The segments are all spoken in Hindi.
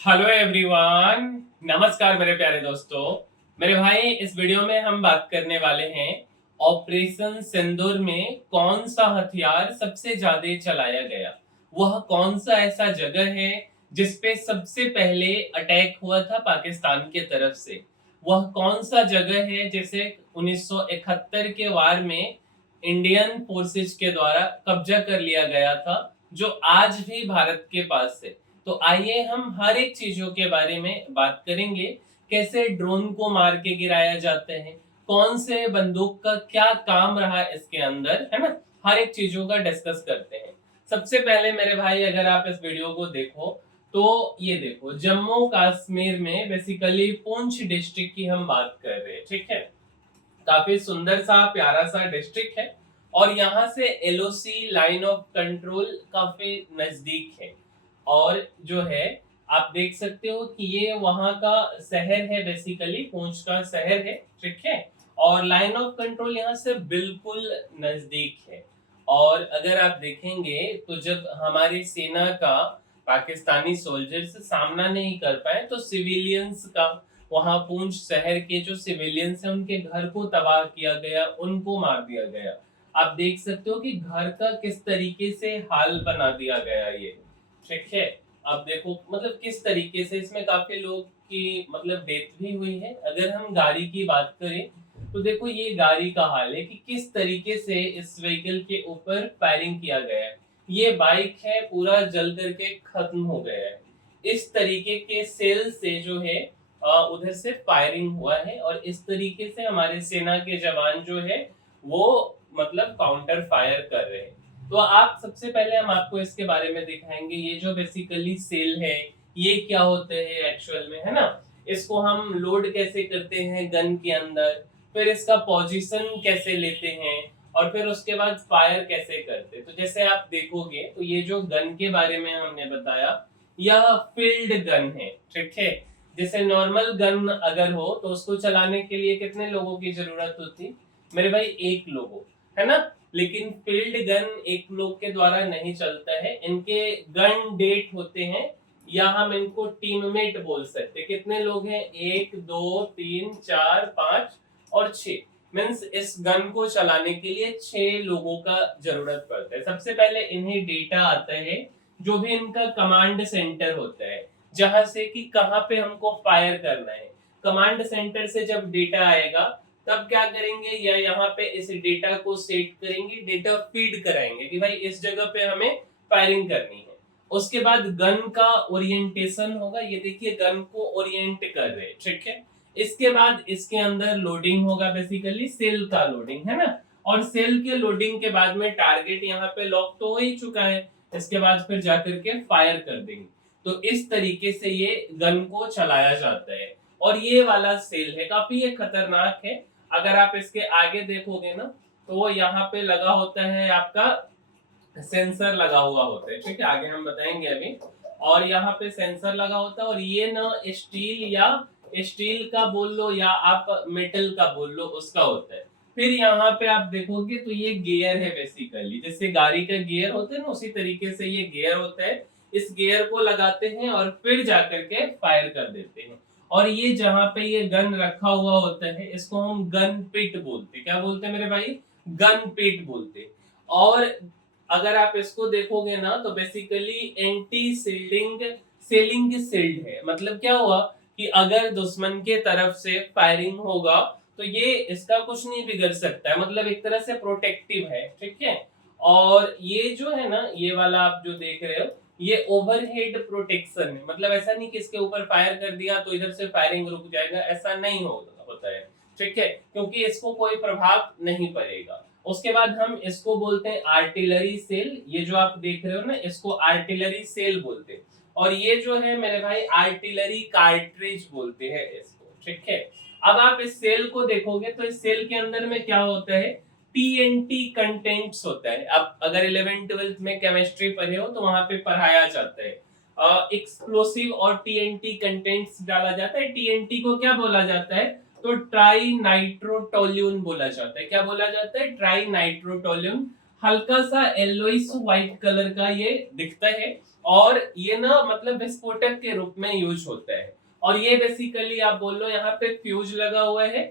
Hello everyone. नमस्कार मेरे प्यारे दोस्तों। मेरे भाई, इस वीडियो में हम बात करने वाले हैं ऑपरेशन सिंदूर में कौन सा हथियार सबसे ज्यादा चलाया गया। वह कौन सा ऐसा जगह है जिस पे सबसे पहले अटैक हुआ था पाकिस्तान के तरफ से। वह कौन सा जगह है जिसे 1971 के वार में इंडियन फोर्सेस के द्वारा कब्जा कर लिया गया था, जो आज भी भारत के पास है। तो आइए हम हर एक चीजों के बारे में बात करेंगे। कैसे ड्रोन को मार के गिराया जाते हैं, कौन से बंदूक का क्या काम रहा इसके अंदर, है ना। हर एक चीजों का डिस्कस करते हैं। सबसे पहले मेरे भाई, अगर आप इस वीडियो को देखो तो ये देखो, जम्मू कश्मीर में बेसिकली पुंछ डिस्ट्रिक्ट की हम बात कर रहे हैं, ठीक है। काफी सुंदर सा प्यारा सा डिस्ट्रिक्ट है और यहाँ से एलओसी लाइन ऑफ कंट्रोल काफी नजदीक है। और जो है, आप देख सकते हो कि ये वहां का शहर है, बेसिकली पूंछ का शहर है, ठीक है। और लाइन ऑफ कंट्रोल यहाँ से बिल्कुल नजदीक है। और अगर आप देखेंगे तो जब हमारी सेना का पाकिस्तानी सोल्जर से सामना नहीं कर पाए तो सिविलियंस का, वहां पूंछ शहर के जो सिविलियंस हैं उनके घर को तबाह किया गया, उनको मार दिया गया। आप देख सकते हो कि घर का किस तरीके से हाल बना दिया गया ये, ठीक है। अब देखो मतलब किस तरीके से इसमें काफी लोग की मतलब डेथ भी हुई है। अगर हम गाड़ी की बात करें तो देखो ये गाड़ी का हाल है कि किस तरीके से इस व्हीकल के ऊपर फायरिंग किया गया है। ये बाइक है पूरा जल करके खत्म हो गया है। इस तरीके के सेल से जो है उधर से फायरिंग हुआ है और इस तरीके से हमारे सेना के जवान जो है वो मतलब काउंटर फायर कर रहे हैं। तो आप सबसे पहले हम आपको इसके बारे में दिखाएंगे, ये जो बेसिकली सेल है ये क्या होते हैं एक्चुअल में, है ना। इसको हम लोड कैसे करते हैं गन के अंदर, फिर इसका पोजीशन कैसे लेते हैं और फिर उसके बाद फायर कैसे करते हैं। तो जैसे आप देखोगे तो ये जो गन के बारे में हमने बताया, यह फील्ड गन है, ठीक है। जैसे नॉर्मल गन अगर हो तो उसको चलाने के लिए कितने लोगों की जरूरत होती, मेरे भाई एक लोगों, है ना। लेकिन फील्ड गन एक लोग के द्वारा नहीं चलता है, इनके गन डेट होते हैं या हम इनको टीममेट बोल सकते हैं। कितने लोग हैं, एक दो तीन चार पांच और छह। मीन्स इस गन को चलाने के लिए छह लोगों का जरूरत पड़ता है। सबसे पहले इन्हें डेटा आता है, जो भी इनका कमांड सेंटर होता है, जहां से कि कहाँ पे हमको फायर करना है। कमांड सेंटर से जब डेटा आएगा तब क्या करेंगे, या यहाँ पे इस डेटा को सेट करेंगे, डेटा फीड कराएंगे कि भाई इस जगह पे हमें फायरिंग करनी है। उसके बाद गन का ओरिएंटेशन होगा, ये देखिए गन को ओरिएंट कर रहे हैं, ठीक है। इसके बाद इसके अंदर लोडिंग होगा, बेसिकली सेल का लोडिंग, है ना। और सेल के लोडिंग के बाद में टारगेट यहाँ पे लॉक तो हो ही चुका है, इसके बाद फिर जाकर के फायर कर देंगे। तो इस तरीके से ये गन को चलाया जाता है। और ये वाला सेल है, काफी ये खतरनाक है। अगर आप इसके आगे देखोगे ना तो वो यहाँ पे लगा होता है, आपका सेंसर लगा हुआ होता है, ठीक है। आगे हम बताएंगे अभी। और यहाँ पे सेंसर लगा होता है और ये ना स्टील या स्टील का बोल लो या आप मेटल का बोल लो, उसका होता है। फिर यहाँ पे आप देखोगे तो ये गियर है, बेसिकली जैसे गाड़ी का गियर होता है ना, उसी तरीके से ये गियर होता है। इस गियर को लगाते हैं और फिर जाकर के फायर कर देते हैं। और ये जहाँ पे ये गन रखा हुआ होता है इसको हम गन पिट बोलते हैं। क्या बोलते हैं मेरे भाई, गन पिट बोलते हैं। और अगर आप इसको देखोगे ना तो बेसिकली एंटी सील्डिंग सेलिंग सील्ड है। मतलब क्या हुआ कि अगर दुश्मन के तरफ से फायरिंग होगा तो ये इसका कुछ नहीं बिगड़ सकता है, मतलब एक तरह से प्रोटेक्टिव है, ठीक है। और ये जो है ना, ये वाला आप जो देख रहे हो ये ओवरहेड प्रोटेक्शन है। मतलब ऐसा नहीं कि इसके ऊपर फायर कर दिया तो इधर से फायरिंग रुक जाएगा, ऐसा नहीं होता है, ठीक है। क्योंकि इसको कोई प्रभाव नहीं पड़ेगा। उसके बाद हम इसको बोलते हैं आर्टिलरी सेल। ये जो आप देख रहे हो ना, इसको आर्टिलरी सेल बोलते हैं। और ये जो है मेरे भाई आर्टिलरी कार्ट्रिज बोलते हैं इसको, ठीक है। अब आप इस सेल को देखोगे तो इस सेल के अंदर में क्या होता है, टीएनटी कंटेंट्स होता है। अब अगर 11 12th में केमिस्ट्री पढ़े हो तो वहां पे पढ़ाया जाता है। एक्सप्लोसिव और टीएनटी कंटेंट्स डाला जाता है। टीएनटी को क्या बोला जाता है, तो ट्राई नाइट्रोटोल्यून बोला जाता है। क्या बोला जाता है, ट्राई नाइट्रोटोल्यून। हल्का सा येलोइश व्हाइट कलर का ये दिखता है और ये ना मतलब विस्फोटक के रूप में यूज होता है। और ये बेसिकली आप बोल लो यहाँ पे फ्यूज लगा हुआ है।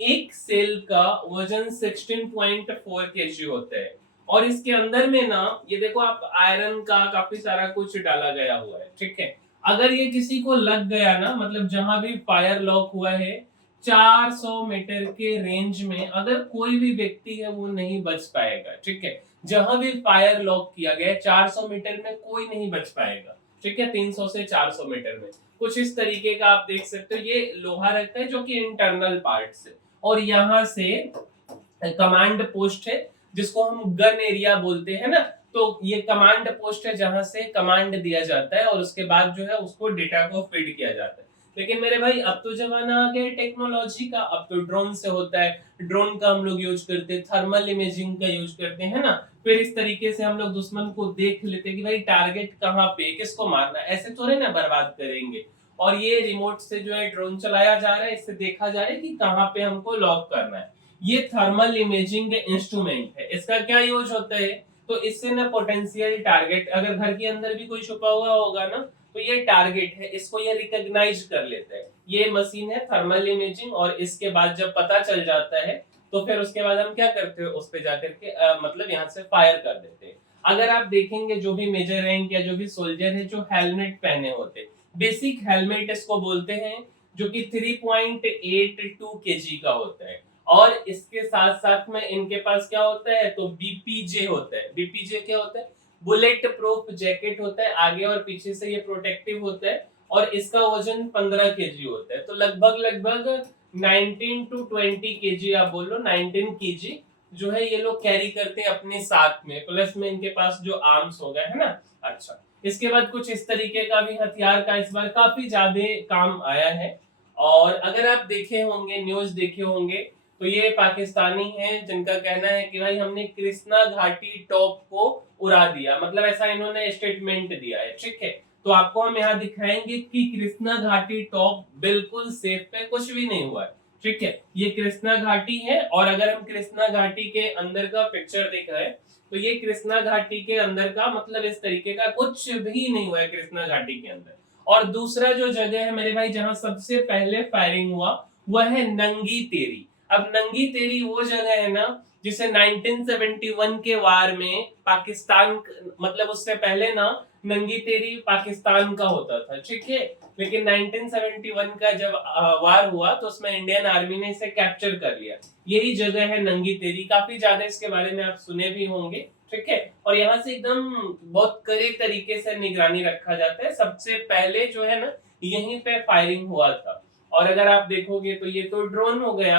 एक सेल का वजन 16.4 केजी होता है। और इसके अंदर में ना ये देखो आप आयरन का काफी सारा कुछ डाला गया हुआ है, ठीक है। अगर ये किसी को लग गया ना, मतलब जहां भी फायर लॉक हुआ है 400 मीटर के रेंज में, अगर कोई भी व्यक्ति है वो नहीं बच पाएगा, ठीक है। जहां भी फायर लॉक किया गया है 400 मीटर में कोई नहीं बच पाएगा, ठीक है। 300 से 400 मीटर में कुछ इस तरीके का आप देख सकते हो। ये लोहा रहता है जो कि इंटरनल पार्ट से, और यहाँ से कमांड पोस्ट है जिसको हम गन एरिया बोलते हैं ना, तो ये कमांड पोस्ट है जहां से कमांड दिया जाता है और उसके बाद जो है उसको डेटा को फीड किया जाता है। लेकिन मेरे भाई अब तो जमाना आ गया टेक्नोलॉजी का, अब तो ड्रोन से होता है। ड्रोन का हम लोग यूज करते हैं, थर्मल इमेजिंग का यूज करते हैं ना। फिर इस तरीके से हम लोग दुश्मन को देख लेते हैं कि भाई टारगेट कहाँ पे, किसको मारना, ऐसे थोड़े ना बर्बाद करेंगे। और ये रिमोट से जो है ड्रोन चलाया जा रहा है, इससे देखा जा रहा है कि कहाँ पे हमको लॉक करना है। ये थर्मल इमेजिंग इंस्ट्रूमेंट है। इसका क्या यूज होता है, तो इससे ना पोटेंशियल टारगेट, अगर घर के अंदर भी कोई छुपा हुआ होगा ना, तो ये टारगेट है, इसको ये रिकॉग्नाइज कर लेता है। ये मशीन है थर्मल इमेजिंग। और इसके बाद जब पता चल जाता है तो फिर उसके बाद हम क्या करते हैं, उस पे जाकर के मतलब यहाँ से फायर कर देते हैं। अगर आप देखेंगे जो भी मेजर रैंक या जो भी सोल्जर है जो हेलमेट पहने होते, बेसिक हेलमेट इसको बोलते हैं, जो कि 3.82 केजी का होता है। और इसके साथ साथ में इनके पास क्या होता है, तो बीपीजे होता है। बीपीजे क्या होता है, बुलेट प्रूफ जैकेट होता है। आगे और पीछे से ये प्रोटेक्टिव होता है और इसका वजन 15 केजी होता है। तो लगभग लगभग 19 टू 20 केजी, आप बोल लो 19 केजी जो है ये लोग कैरी करते हैं अपने साथ में, प्लस में इनके पास जो आर्म्स हो गए है ना। अच्छा, इसके बाद कुछ इस तरीके का भी हथियार का इस बार काफी ज्यादा काम आया है। और अगर आप देखे होंगे, न्यूज देखे होंगे, तो ये पाकिस्तानी हैं जिनका कहना है कि भाई हमने कृष्णा घाटी टॉप को उड़ा दिया, मतलब ऐसा इन्होंने स्टेटमेंट दिया है, ठीक है। तो आपको हम यहाँ दिखाएंगे कि कृष्णा घाटी टॉप बिल्कुल सेफ है, कुछ भी नहीं हुआ है, ठीक है। ये कृष्णा घाटी है। और अगर हम कृष्णा घाटी के अंदर का पिक्चर देख रहे हैं, तो ये कृष्णा घाटी के अंदर का मतलब इस तरीके का कुछ भी नहीं हुआ है कृष्णा घाटी के अंदर। और दूसरा जो जगह है मेरे भाई जहां सबसे पहले फायरिंग हुआ, वह है नंगी तेरी। अब नंगी तेरी वो जगह है ना जिसे 1971 के वार में पाकिस्तान, मतलब उससे पहले ना नंगी तेरी पाकिस्तान का होता था, ठीक है। लेकिन 1971 का जब वार हुआ तो उसमें इंडियन आर्मी ने इसे कैप्चर कर लिया। यही जगह है नंगी तेरी। काफी ज्यादा इसके बारे में आप सुने भी होंगे, ठीक है। और यहाँ से एकदम बहुत कड़े तरीके से निगरानी रखा जाता है। सबसे पहले जो है ना यहीं पे फायरिंग हुआ था। और अगर आप देखोगे तो ये तो ड्रोन हो गया,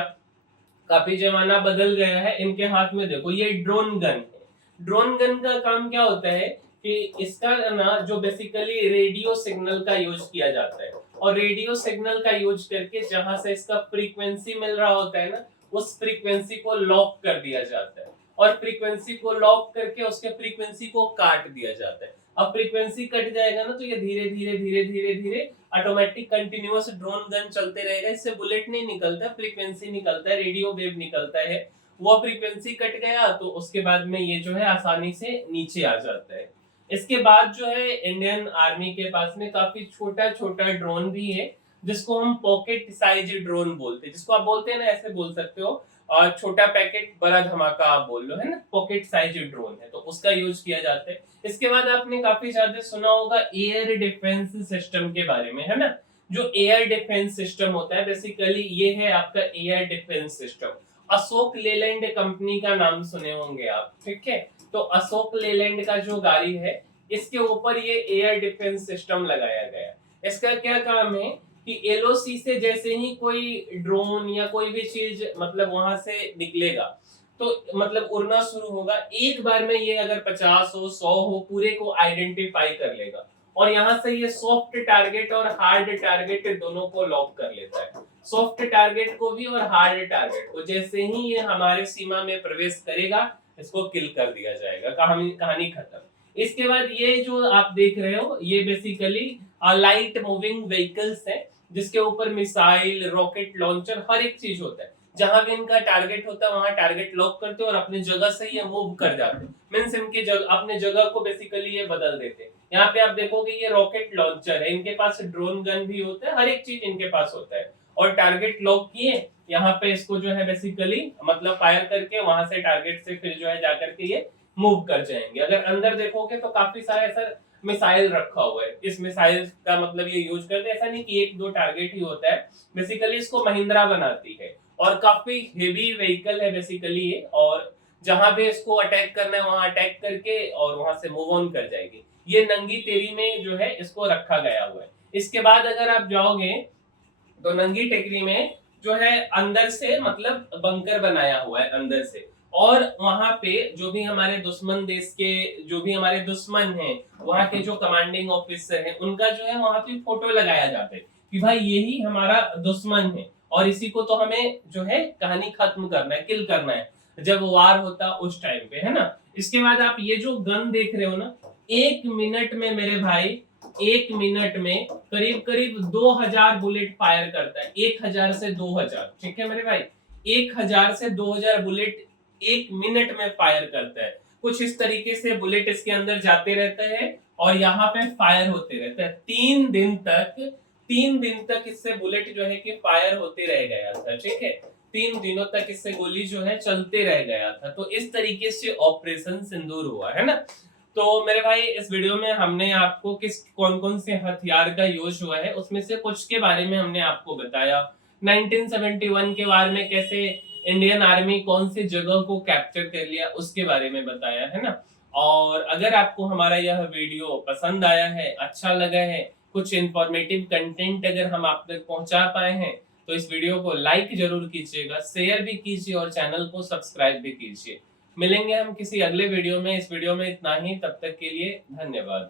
काफी जमाना बदल गया है। इनके हाथ में देखो ये ड्रोन गन है। ड्रोन गन का काम क्या होता है कि इसका ना जो बेसिकली रेडियो सिग्नल का यूज किया जाता है, और रेडियो सिग्नल का यूज करके जहां से इसका फ्रीक्वेंसी मिल रहा होता है ना, उस फ्रीक्वेंसी को लॉक कर दिया जाता है। और फ्रीक्वेंसी को लॉक करके उसके फ्रीक्वेंसी को काट दिया जाता है। अब फ्रीक्वेंसी कट जाएगा ना तो ये धीरे धीरे धीरे धीरे धीरे ऑटोमेटिक कंटिन्यूअस ड्रोन गन चलते रहेगा। इससे बुलेट नहीं निकलता, फ्रीक्वेंसी निकलता है, रेडियो वेव निकलता है। वो फ्रीक्वेंसी कट गया तो उसके बाद में ये जो है आसानी से नीचे आ जाता है। इसके बाद जो है इंडियन आर्मी के पास में काफी छोटा छोटा ड्रोन भी है, जिसको हम पॉकेट साइज ड्रोन बोलते हैं। जिसको आप बोलते हैं ना, ऐसे बोल सकते हो, और छोटा पैकेट बड़ा धमाका आप बोल लो, है ना, पॉकेट साइज ड्रोन है, तो उसका यूज किया जाता है। इसके बाद आपने काफी ज्यादा सुना होगा एयर डिफेंस सिस्टम के बारे में, है ना। जो एयर डिफेंस सिस्टम होता है बेसिकली ये है आपका air defence system. Ashok Leyland company का नाम सुने होंगे आप, ठीक है। तो अशोक लेलैंड का जो गाड़ी है इसके ऊपर ये एयर डिफेंस सिस्टम लगाया गया। इसका क्या काम है कि एलओसी से जैसे ही कोई ड्रोन या कोई भी चीज मतलब वहां से निकलेगा, तो मतलब उड़ना शुरू होगा, एक बार में ये अगर 50 हो 100 हो पूरे को आइडेंटिफाई कर लेगा। और यहाँ से ये सॉफ्ट टारगेट और हार्ड टारगेट दोनों को लॉक कर लेता है। सॉफ्ट टारगेट को भी और हार्ड टारगेट को। जैसे ही ये हमारे सीमा में प्रवेश करेगा इसको किल कर दिया जाएगा, कहानी खत्म। इसके बाद ये जो आप देख रहे हो ये बेसिकली लाइट मूविंग व्हीकल्स है, जिसके ऊपर मिसाइल, रॉकेट लॉन्चर, हर एक चीज होता है। जहां भी इनका टारगेट होता है वहां टारगेट लॉक करते और अपनी जगह से ये मूव कर जाते, मींस इनकी जगह अपने जगह को बेसिकली ये बदल देते। यहाँ पे आप देखोगे ये रॉकेट लॉन्चर है, इनके पास ड्रोन गन भी होता है, हर एक चीज इनके पास होता है। और टारगेट लॉक किए, यहाँ पे इसको जो है बेसिकली मतलब फायर करके वहां से टारगेट से फिर जो है जाकर के ये मूव कर जाएंगे। अगर अंदर देखोगे तो काफी सारे ऐसा मिसाइल रखा हुआ है, इस मिसाइल का मतलब ये यूज करते हैं, ऐसा नहीं कि एक दो टारगेट ही होता है। बेसिकली इसको महिंद्रा बनाती है और काफी हेवी व्हीकल है बेसिकली ये, और जहां भी इसको अटैक करना है वहां अटैक करके और वहां से मूव ऑन कर जाएगी। ये नंगी तेरी में जो है इसको रखा गया हुआ है। इसके बाद अगर आप जाओगे तो नंगी टेकरी में जो है अंदर से मतलब बंकर बनाया हुआ है अंदर से, और वहां पे जो भी हमारे दुश्मन देश के जो भी हमारे दुश्मन हैं, वहां के जो कमांडिंग ऑफिसर हैं, उनका जो है वहां पे फोटो लगाया जाता है कि भाई यही हमारा दुश्मन है और इसी को तो हमें जो है कहानी खत्म करना है, किल करना है, जब वार होता उस टाइम पे, है ना। इसके बाद आप ये जो गन देख रहे हो ना, 1 मिनट में मेरे भाई 1 मिनट में करीब करीब 2000 बुलेट फायर करता है, 1000 से 2000, ठीक है मेरे भाई, 1000 से 2000 बुलेट 1 मिनट में फायर करता है। कुछ इस तरीके से बुलेट इसके अंदर जाते रहते हैं और यहाँ पे फायर होते रहते हैं 3 दिन तक इससे बुलेट जो है कि फायर होते रह गया था, ठीक है। 3 दिनों तक इससे गोली जो है चलते रह गया था। तो इस तरीके से ऑपरेशन सिंदूर हुआ, है ना। तो मेरे भाई इस वीडियो में हमने आपको किस कौन कौन से हथियार का यूज हुआ है उसमें से कुछ के बारे में हमने आपको बताया। 1971 के बारे में कैसे इंडियन आर्मी कौन सी जगह को कैप्चर कर लिया उसके बारे में बताया, है ना। और अगर आपको हमारा यह वीडियो पसंद आया है, अच्छा लगा है, कुछ इंफॉर्मेटिव कंटेंट अगर हम आप तक पहुंचा पाए हैं, तो इस वीडियो को लाइक जरूर कीजिएगा, शेयर भी कीजिए और चैनल को सब्सक्राइब भी कीजिए। मिलेंगे हम किसी अगले वीडियो में। इस वीडियो में इतना ही, तब तक के लिए धन्यवाद।